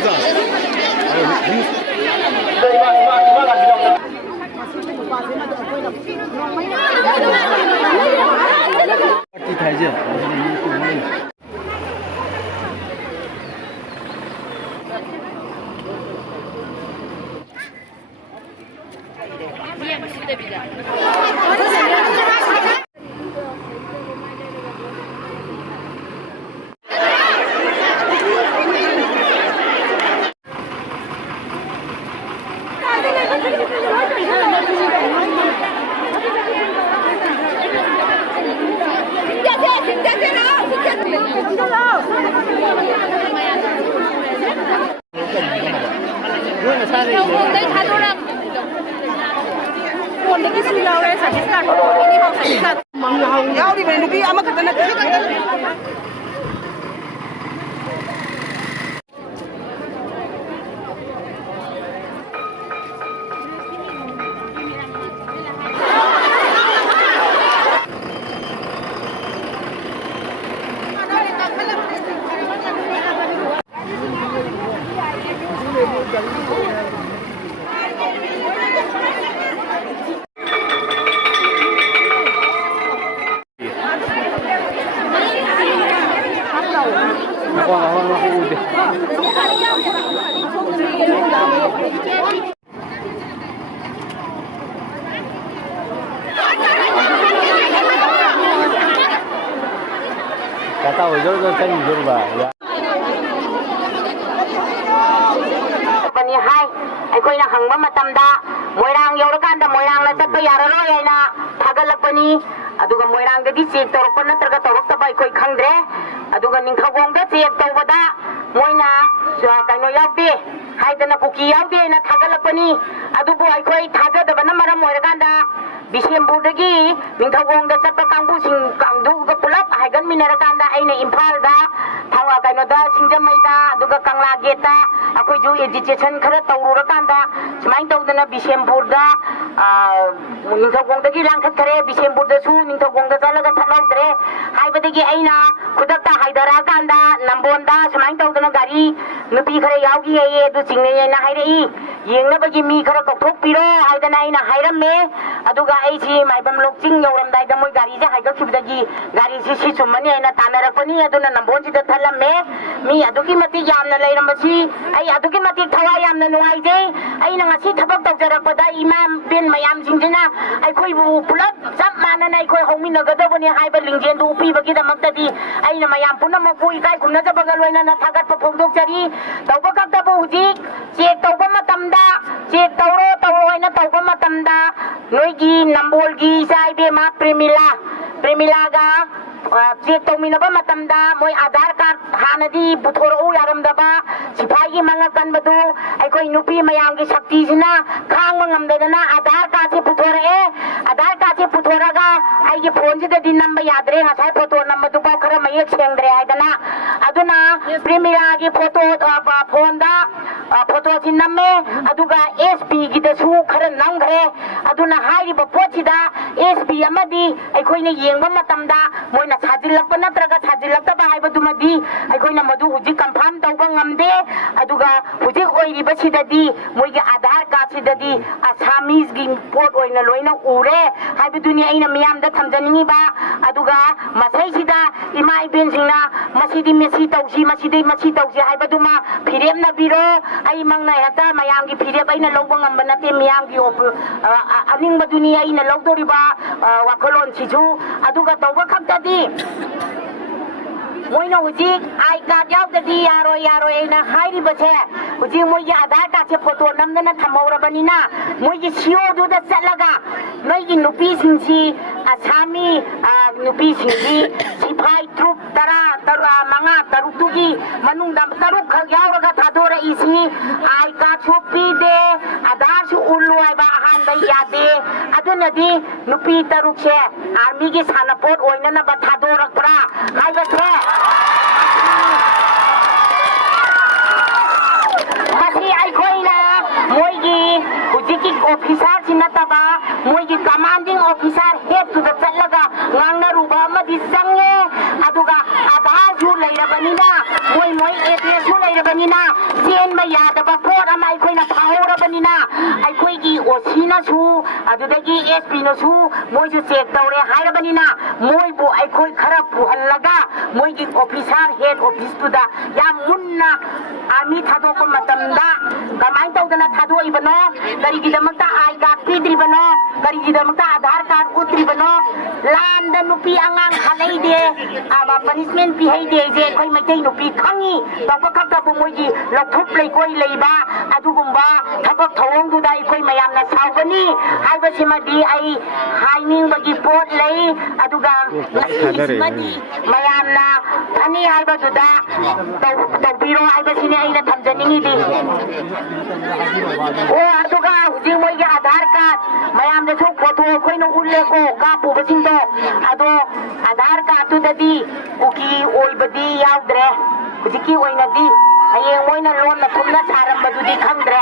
가자. Party થાય છે 갔다 오죠 저 땡이 줘봐 bani hai ꯑꯩꯈꯣꯏꯅ ꯍꯪꯕ ꯃꯇꯝꯗ ꯃꯣꯏꯔꯥꯡ ꯌꯧꯔꯀꯥꯟꯗ ꯃꯣꯏꯔꯥꯡꯅ ꯆꯠꯄ ꯌꯥꯔꯔꯣꯏ ꯍꯥꯏꯅ ꯊꯥꯒꯠꯂꯛꯄꯅꯤ ꯑꯗꯨꯒ ꯃꯣꯏꯔꯥꯡꯗꯗꯤ ꯆꯦꯛ ꯇꯧꯔꯛꯄ ꯅꯠꯇ꯭ꯔꯒ ꯇꯧꯔꯛꯇꯕ ꯑꯩꯈꯣꯏ ꯈꯪꯗ꯭ꯔꯦ ꯑꯗꯨꯒ ꯅꯤꯡꯊꯧꯈꯣꯡꯗ ꯆꯦꯛ ꯇꯧꯕꯗ ꯃꯣꯏꯅ ꯀꯩꯅꯣ ꯌꯥꯎꯗꯦ ꯍꯥꯏꯗꯅ ꯀꯨꯀꯤ ꯌꯥꯎꯗꯦ ꯍꯥꯏꯅ ꯊꯥꯒꯠꯂꯛꯄꯅꯤ ꯑꯗꯨꯕꯨ ꯑꯩꯈꯣꯏ ꯊꯥꯖꯗꯕꯅ ꯃꯔꯝ ꯑꯣꯏꯔꯀꯥꯟꯗ ꯕꯤꯁꯦꯝꯄꯨꯔꯗꯒꯤ ꯅꯤꯡꯊꯧꯈꯣꯡꯗ ꯆꯠꯄ ꯀꯥꯡꯕꯨꯁꯤꯡ ꯀꯥꯡꯗꯨꯒ ꯄꯨꯂꯞ ꯍꯥꯏꯒꯠꯃꯤꯟꯅꯔꯀꯥꯟꯗ ꯑꯩꯅ ꯏꯝꯐꯥꯜꯗ ꯀꯩꯅꯣꯗ ꯁꯤꯡꯖꯃꯩꯗ ꯑꯗꯨꯒ ꯀꯪꯂꯥ ꯒꯦꯠꯇ ꯑꯩꯈꯣꯏꯁꯨ ꯑꯦꯖꯤꯇꯦꯁꯟ ꯈꯔ ꯇꯧꯔꯨꯔꯀꯥꯟꯗ ꯁꯨꯃꯥꯏꯅ ꯇꯧꯗꯅ ꯕꯤꯁꯦꯝꯄꯨꯔꯗ ꯅꯤꯡꯊꯧꯈꯣꯡꯗꯒꯤ ꯂꯥꯡꯈꯠꯈ꯭ꯔꯦ ꯕꯤꯁꯦꯝꯄꯨꯔꯗꯁꯨ ꯅꯤꯡꯊꯧꯈꯣꯡꯗ ꯆꯠꯂꯒ ꯊꯠꯍꯧꯗ꯭ꯔꯦ ꯍꯥꯏꯕꯗꯒꯤ ꯑꯩꯅ ꯈꯨꯗꯛꯇ ꯍꯥꯏꯊꯔꯛꯑꯀꯥꯟꯗ ꯅꯝꯕꯣꯟꯗ ꯁꯨꯃꯥꯏꯅ ꯇꯧꯗꯅ ꯒꯥꯔꯤ ꯅꯨꯄꯤ ꯈꯔ ꯌꯥꯎꯈꯤꯌꯦ ꯑꯗꯨ ꯆꯤꯡꯅꯩꯌꯦꯅ ꯍꯥꯏꯔꯛꯏ ꯌꯦꯡꯅꯕꯒꯤ ꯃꯤ ꯈꯔ ꯀꯧꯊꯣꯛꯄꯤꯔꯣ ꯍꯥꯏꯗꯅ ꯑꯩꯅ ꯍꯥꯏꯔꯝꯃꯦ ꯑꯗꯨꯒ ꯑꯩꯁꯤ ꯃꯥꯏꯕꯝ ꯂꯣꯛꯆꯤꯡ ꯌꯧꯔꯝꯗꯥꯏꯗ ꯃꯣꯏ ꯒꯥꯔꯤꯁꯦ ꯍꯥꯏꯒꯠꯈꯤꯕꯗꯒꯤ ꯒꯥꯔꯤꯁꯤ ꯁꯤ ꯆꯨꯝꯃꯅꯤ ꯍꯥꯏꯅ ꯇꯥꯟꯅꯔꯛꯄꯅꯤ ꯑꯗꯨꯅ ꯅꯝꯕꯣꯟꯁꯤꯗ ꯊꯠꯂꯝꯃꯦ ꯃꯤ ꯑꯗꯨꯛꯀꯤ ꯃꯇꯤꯛ ꯌꯥꯝꯅ ꯂꯩꯔꯝꯕꯁꯤ ꯑꯩ ꯑꯗꯨꯛꯀꯤ ꯃꯇꯤꯛ ꯊꯋꯥꯏ ꯌꯥꯝꯅ ꯅꯨꯡꯉꯥꯏꯖꯩ ꯑꯩꯅ ꯉꯁꯤ ꯊꯕꯛ ꯇꯧꯖꯔꯛꯄꯗ ꯏꯃꯥ ꯕꯦꯟ ꯃꯌꯥꯝꯁꯤꯡꯁꯤꯅ ꯑꯩꯈꯣꯏꯕꯨ ꯄꯨꯂꯞ ꯆꯞ ꯃꯥꯟꯅꯅ ꯑꯩꯈꯣꯏ ꯍꯧꯃꯤꯟꯅꯒꯗꯕꯅꯤ ꯍꯥꯏꯕ ꯂꯤꯡꯖꯦꯜꯗꯨ ꯎꯠꯄꯤꯕꯒꯤꯗꯃꯛꯇꯗꯤ ꯑꯩꯅ ꯃꯌꯥꯝ ꯄꯨꯝꯅꯃꯛꯄꯨ ꯏꯀꯥꯏ ꯈꯨꯝꯅꯖꯕꯒ ꯂꯣꯏꯅꯅ ꯊꯥꯒꯠꯄ ꯐꯣꯡꯗꯣꯛꯆꯔꯤ ꯇꯧꯕ ꯈꯛꯇꯕꯨ ꯍꯧꯖꯤꯛ ꯆꯦꯛ ꯇꯧꯕ ꯃꯇꯝꯗ ꯆꯦꯛ ꯇꯧꯔꯣ ꯍꯥꯏꯅ ꯇꯧꯕ ꯃꯇꯝꯗ ꯅꯣꯏꯒꯤ ꯅꯝꯕꯣꯜꯒꯤ ꯏꯆꯥ ꯏꯕꯦꯝꯃ ꯄ꯭ꯔꯦꯃꯤꯂꯥꯒ ꯆꯦꯛ ꯇꯧꯃꯤꯟꯅꯕ ꯃꯇꯝꯗ ꯃꯣꯏ ꯑꯙꯥꯔ ꯀꯥꯔꯗ ꯍꯥꯟꯅꯗꯤ ꯄꯨꯊꯣꯔꯛꯎ ꯌꯥꯔꯝꯗꯕ ꯁꯤꯐꯥꯏꯒꯤ ꯃꯉꯛ ꯀꯟꯕꯗꯨ ꯑꯩꯈꯣꯏ ꯅꯨꯄꯤ ꯃꯌꯥꯝꯒꯤ ꯁꯛꯇꯤꯁꯤꯅ ꯈꯥꯡꯕ ꯉꯝꯗꯗꯅ ꯑꯙꯥꯔ ꯀꯥꯔꯗꯁꯦ ꯄꯨꯊꯣꯔꯛꯑꯦ ꯑꯙꯥꯔ ꯀꯥꯔꯗꯁꯦ ꯄꯨꯊꯣꯔꯒ ꯑꯩꯒꯤ ꯐꯣꯟꯁꯤꯗꯗꯤ ꯅꯝꯕ ꯌꯥꯗ꯭ꯔꯦ ꯉꯁꯥꯏ ꯐꯣꯇꯣ ꯅꯝꯕꯗꯨꯐꯥꯎꯈꯔ ꯃꯌꯦꯛ ꯁꯦꯡꯗ꯭ꯔꯦ ꯍꯥꯏꯗꯅ ꯑꯗꯨꯅ ꯄ꯭ꯔꯦꯃꯤꯂꯥꯒꯤ ꯐꯣꯟꯗ ꯐꯣꯇꯣꯁꯤ ꯅꯝꯃꯦ ꯑꯗꯨꯒ SPꯒꯤꯗꯁꯨꯈꯔ ꯅꯝꯈ꯭ꯔꯦ ꯑꯗꯨꯅ ꯍꯥꯏꯔꯤꯕ ꯄꯣꯠꯁꯤꯗ SP ꯑꯃꯗꯤ ꯑꯩꯈꯣꯏꯅ ꯌꯦꯡꯕ ꯃꯇꯝꯗ ꯃꯣꯏꯅ ꯁꯥꯖꯤꯜꯂꯛꯄ ꯅꯠꯇ꯭ꯔꯒ ꯁꯥꯖꯤꯜꯂꯛꯇꯕ ꯍꯥꯏꯕꯗꯨꯃꯗꯤ ꯑꯩꯈꯣꯏꯅ ꯃꯗꯨ ꯍꯧꯖꯤꯛ ꯀꯟꯐꯥꯔꯝ ꯇꯧꯕ ꯉꯝꯗꯦ ꯑꯗꯨꯒ ꯍꯧꯖꯤꯛ ꯑꯣꯏꯔꯤꯕꯁꯤꯗꯗꯤ ꯃꯣꯏꯒꯤ ꯑꯙꯥꯔ ꯀꯥꯔꯗꯁꯤꯗꯗꯤ ꯑꯁꯥꯃꯤꯁꯒꯤ ꯄꯣꯠ ꯑꯣꯏꯅ ꯂꯣꯏꯅ ꯎꯔꯦ ꯍꯥꯏꯕꯗꯨꯅꯤ ꯑꯩꯅ ꯃꯤꯌꯥꯝꯗ ꯊꯝꯖꯅꯤꯡꯉꯤꯕ ꯑꯗꯨꯒ ꯃꯁꯩꯁꯤꯗ ꯏꯃꯥ ꯏꯕꯦꯟꯁꯤꯡꯅ ꯃꯁꯤꯗꯤ ꯃꯁꯤ ꯇꯧꯁꯤ ꯃꯁꯤꯗꯤ ꯃꯁꯤ ꯇꯧꯁꯤ ꯍꯥꯏꯕꯗꯨꯃ ꯐꯤꯔꯦꯞꯅꯕꯤꯔꯣ ꯑꯩꯃꯛꯅ ꯍꯦꯛꯇ ꯃꯌꯥꯝꯒꯤ ꯐꯤꯔꯦꯞ ꯑꯩꯅ ꯂꯧꯕ ꯉꯝꯕ ꯅꯠꯇꯦ ꯃꯤꯌꯥꯝꯒꯤ ꯑꯅꯤꯡꯕꯗꯨꯅꯤ ꯑꯩꯅ ꯂꯧꯗꯣꯔꯤꯕ ꯋꯥꯈꯜꯂꯣꯟꯁꯤꯁꯨ ꯑꯗꯨꯒ ꯇꯧꯕ ꯈꯛꯇꯗꯤ ꯃꯣꯏꯅ ꯍꯧꯖꯤꯛ ꯑꯥꯏ ꯀꯥꯔꯗ ꯌꯥꯎꯗꯗꯤ ꯌꯥꯔꯣꯏ ꯑꯩꯅ ꯍꯥꯏꯔꯤꯕꯁꯦ ꯍꯧꯖꯤꯛ ꯃꯣꯏꯒꯤ ꯑꯙꯥꯔ ꯀꯥꯔꯗꯁꯦ ꯐꯣꯇꯣ नमदना थमौरबनिना मोइगी सिओदुदा चलगा नोइगी नुपीसिंसी असामी नुपीसिंसी सिफाई ट्रुप तरा मंगा तरुक्तुगी मनुंग तरुक खग यावगा थादोरा इसी आई का छुपीदे आधार सु उल्लुआइबा अहानबा यादे अदुनदी नुपी तरुकसे आर्मी की सानापोट ओइनना थादोरकपरा हाइबसे मोइगी ऑफिसर सिनतबा मोइगी commanding officer head to the चलगा ngangaruba amadi sange aduga आधार सु लैरबनिना मोइ एड्रेस सु लैरबनिना चेन ꯑꯃ ꯌꯥꯗꯕ ꯄꯣꯠ ꯑꯃ ꯑꯩꯈꯣꯏꯅ ꯐꯥꯍꯧꯔꯕꯅꯤꯅ ꯑꯩꯈꯣꯏꯒꯤ ꯑꯣꯁꯤꯅꯁꯨ ꯑꯗꯨꯗꯒꯤ ꯑꯦꯁꯄꯤꯅꯁꯨ ꯃꯣꯏꯁꯨ ꯆꯦꯛ ꯇꯧꯔꯦ ꯍꯥꯏꯔꯕꯅꯤꯅ ꯃꯣꯏꯕꯨ ꯑꯩꯈꯣꯏ ꯈꯔ ꯄꯨꯍꯜꯂꯒ ꯃꯣꯏꯒꯤ ꯑꯣꯐꯤꯁꯥꯔ ꯍꯦꯗ ꯑꯣꯐꯤꯁꯇꯨꯗ ꯌꯥꯝ ꯃꯨꯟꯅ आर्मी थादोꯛꯄ ꯃꯇꯝꯗ ꯀꯃꯥꯏꯅ ꯇꯧꯗꯅ ꯊꯥꯗꯣꯛꯏꯕꯅꯣ ꯀꯔꯤꯒꯤꯗꯃꯛꯇ आइ कार्ड ꯄꯤꯗ꯭ꯔꯤꯕꯅꯣ ꯀꯔꯤꯒꯤꯗꯃꯛꯇ आधार कार्ड उꯠꯇ꯭ꯔꯤꯕꯅꯣ ꯂꯥꯟꯗ ꯅꯨꯄꯤ ꯑꯉꯥꯡ ꯍꯥꯠꯂꯩꯗꯦ ꯄꯅꯤꯁꯃꯦꯟ ꯄꯤꯍꯩꯗꯦꯁꯦ ꯑꯩꯈꯣꯏ ꯃꯩꯇꯩ ꯅꯨꯄꯤ ꯈꯪꯉꯤ ꯇꯧꯕ ꯈꯛꯇꯕꯨ ꯃꯣꯏꯒꯤ ꯂꯧꯊꯣꯛ ꯂꯩꯀꯣꯏ ꯂꯩꯕ ꯑꯗꯨꯒꯨꯝꯕ ꯊꯕꯛ ꯊꯧꯑꯣꯡꯗꯨꯗ ꯑꯩꯈꯣꯏ ꯃꯌꯥꯝꯅ ꯁꯥꯎꯒꯅꯤ ꯍꯥꯏꯕꯁꯤꯃꯗꯤ ꯑꯩ ꯍꯥꯏꯅꯤꯡꯕꯒꯤ ꯄꯣꯠ ꯂꯩ ꯑꯗꯨꯒ ꯉꯁꯤꯁꯤꯃꯗꯤ ꯃꯌꯥꯝꯅ ꯐꯅꯤ ꯍꯥꯏꯕꯗꯨꯗ ꯇꯧꯕꯤꯔꯣ ꯍꯥꯏꯕꯁꯤꯅꯤ ꯑꯩꯅ ꯊꯝꯖꯅꯤꯡꯉꯤꯗꯤ ꯑꯣ ꯑꯗꯨꯒ ꯍꯧꯖꯤꯛ ꯃꯣꯏꯒꯤ आधार कार्ड ꯃꯌꯥꯝꯗꯁꯨ ꯐꯣꯇꯣ ꯑꯩꯈꯣꯏꯅ ꯎꯠꯂꯦꯀꯣ ꯀꯥꯞꯄꯨꯕꯁꯤꯡꯗꯣ ꯑꯗꯣ आधार कार्डꯇꯨꯗꯗꯤ ꯀꯨꯀꯤ ꯑꯣꯏꯕꯗꯤ ꯌꯥꯎꯗ꯭ꯔꯦ ꯍꯧꯖꯤꯛꯀꯤ ꯑꯣꯏꯅꯗꯤ ꯍꯌꯦꯡ ꯃꯣꯏꯅ ꯂꯣꯟꯅ ꯊꯨꯝꯅ ꯁꯥꯔꯝꯕꯗꯨꯗꯤ ꯈꯪꯗ꯭ꯔꯦ